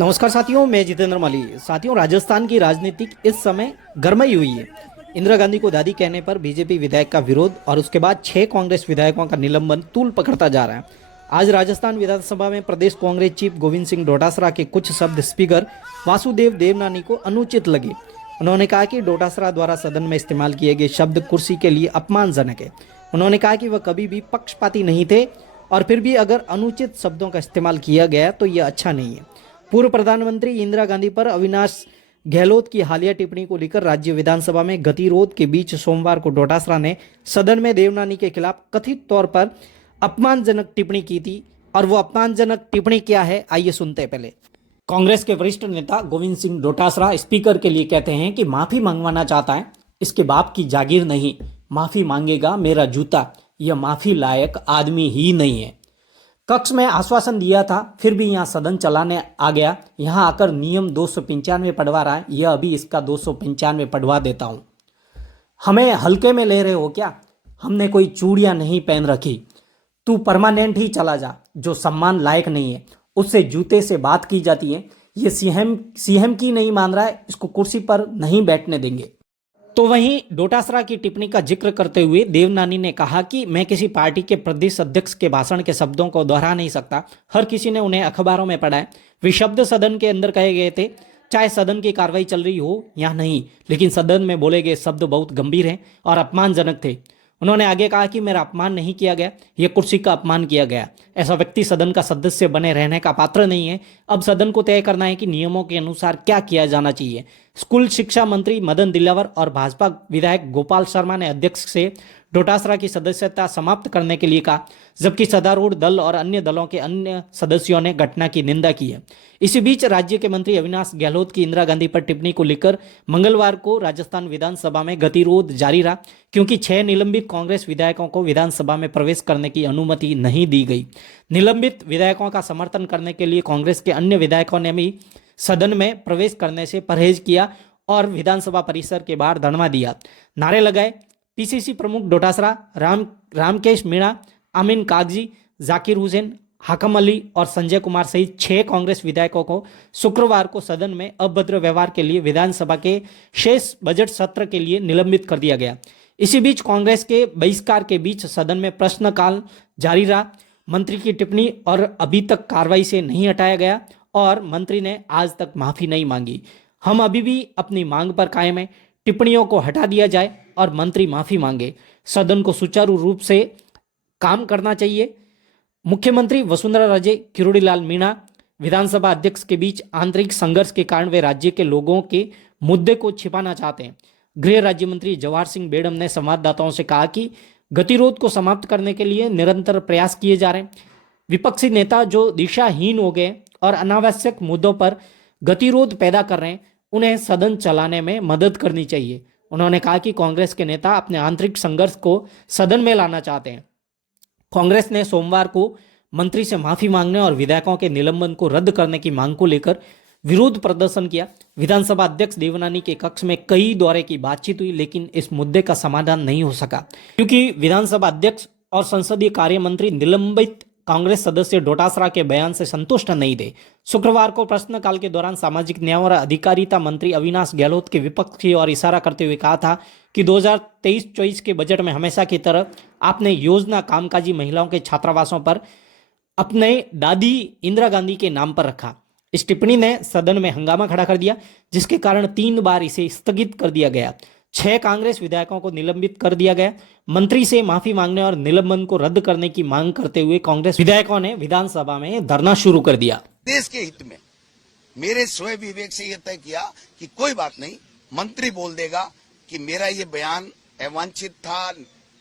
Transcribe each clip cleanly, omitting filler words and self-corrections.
नमस्कार साथियों, मैं जितेंद्र माली। साथियों, राजस्थान की राजनीति इस समय गरमाई हुई है। इंदिरा गांधी को दादी कहने पर बीजेपी विधायक का विरोध और उसके बाद 6 कांग्रेस विधायकों का निलंबन तूल पकड़ता जा रहा है। आज राजस्थान विधानसभा में प्रदेश कांग्रेस चीफ गोविंद सिंह डोटासरा के कुछ शब्द स्पीकर वासुदेव देवनानी को अनुचित लगे। उन्होंने कहा कि डोटासरा द्वारा सदन में इस्तेमाल किए गए शब्द कुर्सी के लिए अपमानजनक है। उन्होंने कहा कि वह कभी भी पक्षपाती नहीं थे और फिर भी अगर अनुचित शब्दों का इस्तेमाल किया गया तो यह अच्छा नहीं है। पूर्व प्रधानमंत्री इंदिरा गांधी पर अविनाश गहलोत की हालिया टिप्पणी को लेकर राज्य विधानसभा में गतिरोध के बीच सोमवार को डोटासरा ने सदन में देवनानी के खिलाफ कथित तौर पर अपमानजनक टिप्पणी की थी। और वो अपमानजनक टिप्पणी क्या है, आइए सुनते हैं। पहले कांग्रेस के वरिष्ठ नेता गोविंद सिंह डोटासरा स्पीकर के लिए कहते हैं कि माफी मंगवाना चाहता है, इसके बाप की जागीर नहीं, माफी मांगेगा मेरा जूता, यह माफी लायक आदमी ही नहीं है। कक्ष में आश्वासन दिया था, फिर भी यहाँ सदन चलाने आ गया। यहाँ आकर नियम 295 पढ़वा रहा है, यह अभी इसका 295 पढ़वा देता हूँ। हमें हल्के में ले रहे हो क्या? हमने कोई चूड़ियाँ नहीं पहन रखी। तू परमानेंट ही चला जा, जो सम्मान लायक नहीं है उससे जूते से बात की जाती है। ये सीएम की नहीं मान रहा है, इसको कुर्सी पर नहीं बैठने देंगे। तो वहीं डोटासरा की टिप्पणी का जिक्र करते हुए देवनानी ने कहा कि मैं किसी पार्टी के प्रदेश अध्यक्ष के भाषण के शब्दों को दोहरा नहीं सकता, हर किसी ने उन्हें अखबारों में पढ़ा है। वे शब्द सदन के अंदर कहे गए थे, चाहे सदन की कार्रवाई चल रही हो या नहीं, लेकिन सदन में बोले गए शब्द बहुत गंभीर हैं और अपमानजनक थे। उन्होंने आगे कहा कि मेरा अपमान नहीं किया गया, यह कुर्सी का अपमान किया गया। ऐसा व्यक्ति सदन का सदस्य बने रहने का पात्र नहीं है। अब सदन को तय करना है कि नियमों के अनुसार क्या किया जाना चाहिए। स्कूल शिक्षा मंत्री मदन दिलावर और भाजपा विधायक गोपाल शर्मा ने अध्यक्ष से डोटासरा की सदस्यता समाप्त करने के लिए कहा, जबकि सत्तारूढ़ दल और अन्य दलों के अन्य सदस्यों ने घटना की निंदा की है। इसी बीच राज्य के मंत्री अविनाश गहलोत की इंदिरा गांधी पर टिप्पणी को लेकर मंगलवार को राजस्थान विधानसभा में गतिरोध जारी रहा, क्योंकि 6 निलंबित कांग्रेस विधायकों को विधानसभा में प्रवेश करने की अनुमति नहीं दी गई। निलंबित विधायकों का समर्थन करने के लिए कांग्रेस के अन्य विधायकों ने भी सदन में प्रवेश करने से परहेज किया और विधानसभा परिसर के बाहर धरना दिया, नारे लगाए। पीसीसी प्रमुख डोटासरा, रामकेश मीणा, अमीन कागजी, जाकिर हुसैन, हाकम अली और संजय कुमार सहित 6 कांग्रेस विधायकों को शुक्रवार को सदन में अभद्र व्यवहार के लिए विधानसभा के शेष बजट सत्र के लिए निलंबित कर दिया गया। इसी बीच कांग्रेस के बहिष्कार के बीच सदन में प्रश्नकाल जारी रहा। मंत्री की टिप्पणी और अभी तक कार्रवाई से नहीं हटाया गया और मंत्री ने आज तक माफी नहीं मांगी। हम अभी भी अपनी मांग पर कायम है, टिप्पणियों को हटा दिया जाए और मंत्री माफी मांगे। सदन को सुचारू रूप से काम करना चाहिए। मुख्यमंत्री वसुंधरा राजे, किरोड़ीलाल मीणा विधानसभा अध्यक्ष के बीच आंतरिक संघर्ष के कारण वे राज्य के लोगों के मुद्दे को छिपाना चाहते हैं। गृह राज्य मंत्री जवाहर सिंह बेड़म ने संवाददाताओं से कहा कि गतिरोध को समाप्त करने के लिए निरंतर प्रयास किए जा रहे हैं। विपक्षी नेता जो दिशाहीन हो गए और अनावश्यक मुद्दों पर गतिरोध पैदा कर रहे हैं, उन्हें सदन चलाने में मदद करनी चाहिए। उन्होंने कहा कि कांग्रेस के नेता अपने आंतरिक संघर्ष को सदन में लाना चाहते हैं। कांग्रेस ने सोमवार को मंत्री से माफी मांगने और विधायकों के निलंबन को रद्द करने की मांग को लेकर विरोध प्रदर्शन किया। विधानसभा अध्यक्ष देवनानी के कक्ष में कई दौरे की बातचीत हुई, लेकिन इस मुद्दे का समाधान नहीं हो सका, क्योंकि विधानसभा अध्यक्ष और संसदीय कार्य मंत्री निलंबित कांग्रेस सदस्य डोटासरा के बयान से संतुष्ट नहीं थे। शुक्रवार को प्रश्नकाल के दौरान सामाजिक न्याय और अधिकारिता मंत्री अविनाश गहलोत के विपक्ष की ओर इशारा करते हुए कहा था कि 2023-24 के बजट में हमेशा की तरह आपने योजना कामकाजी महिलाओं के छात्रावासों पर अपने दादी इंदिरा गांधी के नाम पर रखा। इस टिप्पणी ने सदन में हंगामा खड़ा कर दिया, जिसके कारण 3 बार इसे स्थगित कर दिया गया। 6 कांग्रेस विधायकों को निलंबित कर दिया गया। मंत्री से माफी मांगने और निलंबन को रद्द करने की मांग करते हुए कांग्रेस विधायकों ने विधानसभा में धरना शुरू कर दिया। देश के हित में मेरे स्वयं विवेक से यह तय किया कि कोई बात नहीं, मंत्री बोल देगा कि मेरा ये बयान अवांछित था,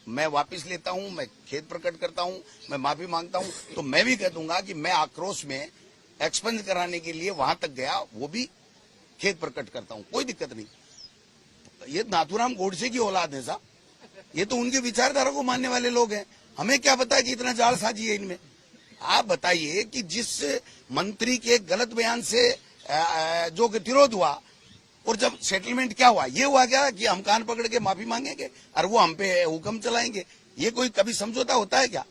मैं वापस लेता हूं, मैं खेद प्रकट करता हूं, मैं माफी मांगता हूं, तो मैं भी कह दूंगा कि मैं आक्रोश में एक्सपेंस कराने के लिए वहां तक गया, वो भी खेद प्रकट करता हूं, कोई दिक्कत नहीं। ये नाथूराम गोडसे की औलाद है साहब, ये तो उनके विचारधारा को मानने वाले लोग हैं। हमें क्या पता है कि इतना जालसाजी है इनमें। आप बताइए कि जिस मंत्री के गलत बयान से जो गतिरोध हुआ और जब सेटलमेंट क्या हुआ, ये हुआ क्या कि हम कान पकड़ के माफी मांगेंगे और वो हम पे हुक्म चलाएंगे? ये कोई कभी समझौता होता है क्या?